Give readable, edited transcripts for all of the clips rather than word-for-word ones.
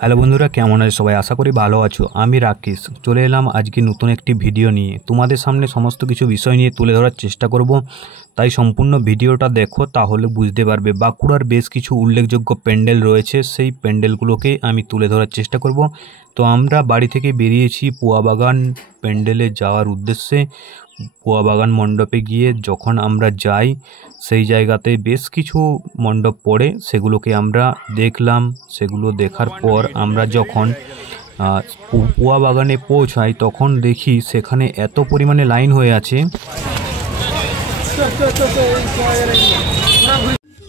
Hello বন্ধুরা, কেমন আছো সবাই? আশা করি ভালো আছো। আমি রাকেশ চলে এলাম আজকে নতুন একটি ভিডিও নিয়ে। তোমাদের সামনে সমস্ত কিছু বিষয় নিয়ে তুলে ধরার চেষ্টা করব, তাই সম্পূর্ণ ভিডিওটা দেখো, তাহলে বুঝতে পারবে। বাঁকুড়ার বেশ কিছু উল্লেখযোগ্য প্যান্ডেল রয়েছে, সেই প্যান্ডেলগুলোকে আমি তুলে ধরার চেষ্টা করব। তো আমরা বাড়ি থেকে বেরিয়েছি পুয়াবাগান প্যান্ডেলে যাওয়ার উদ্দেশ্যে। পুয়াবাগান মণ্ডপে গিয়ে যখন আমরা যাই, সেই জায়গাতে বেশ কিছু মণ্ডপ পড়ে, সেগুলোকে আমরা দেখলাম। সেগুলো দেখার পর আমরা যখন পুয়াবাগানে পৌঁছাই, তখন দেখি সেখানে এত পরিমাণে লাইন হয়ে আছে।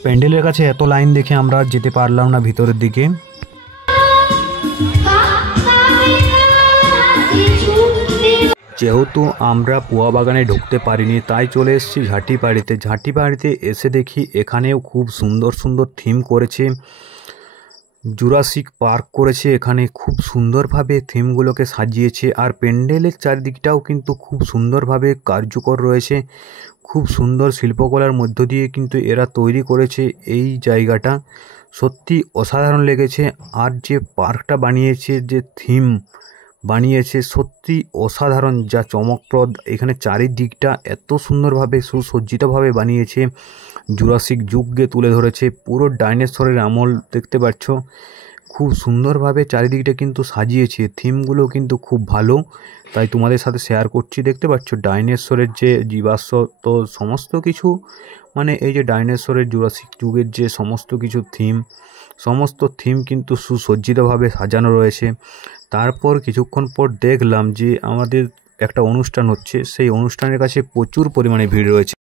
প্যান্ডেলের কাছে এত লাইন দেখে আমরা যেতে পারলাম না ভিতরের দিকে। যেহেতু আমরা পুয়াবাগানে ঢুকতে পারিনি, তাই চলে এসেছি ঝাঁটিপাড়িতে। ঝাঁটিপাড়িতে এসে দেখি এখানেও খুব সুন্দর সুন্দর থিম করেছে, জুরাসিক পার্ক করেছে। এখানে খুব সুন্দরভাবে থিমগুলোকে সাজিয়েছে, আর প্যান্ডেলের চারিদিকটাও কিন্তু খুব সুন্দরভাবে কার্যকর রয়েছে। খুব সুন্দর শিল্পকলার মধ্য দিয়ে কিন্তু এরা তৈরি করেছে এই জায়গাটা। সত্যি অসাধারণ লেগেছে। আর যে পার্কটা বানিয়েছে, যে থিম বানিয়েছে, সত্যি অসাধারণ, যা চমকপ্রদ। এখানে চারিদিকটা এত সুন্দরভাবে সুসজ্জিতভাবে বানিয়েছে, জুরাসিক যুগকে তুলে ধরেছে। পুরো ডাইনোসরের আমল দেখতে পাচ্ছ। খুব সুন্দরভাবে চারিদিকটা কিন্তু সাজিয়েছে, থিমগুলো কিন্তু খুব ভালো, তাই তোমাদের সাথে শেয়ার করছি। দেখতে পাচ্ছ ডাইনোসরের যে জীবাশ্ম, তো সমস্ত কিছু, মানে এই যে ডাইনোসরের জুরাসিক যুগের যে সমস্ত কিছু সমস্ত থিম কিন্তু সুসজ্জিতভাবে সাজানো রয়েছে। তারপর কিছুক্ষণ পর দেখলাম যে আমাদের একটা অনুষ্ঠান হচ্ছে, সেই অনুষ্ঠানের কাছে প্রচুর পরিমাণে ভিড় রয়েছে।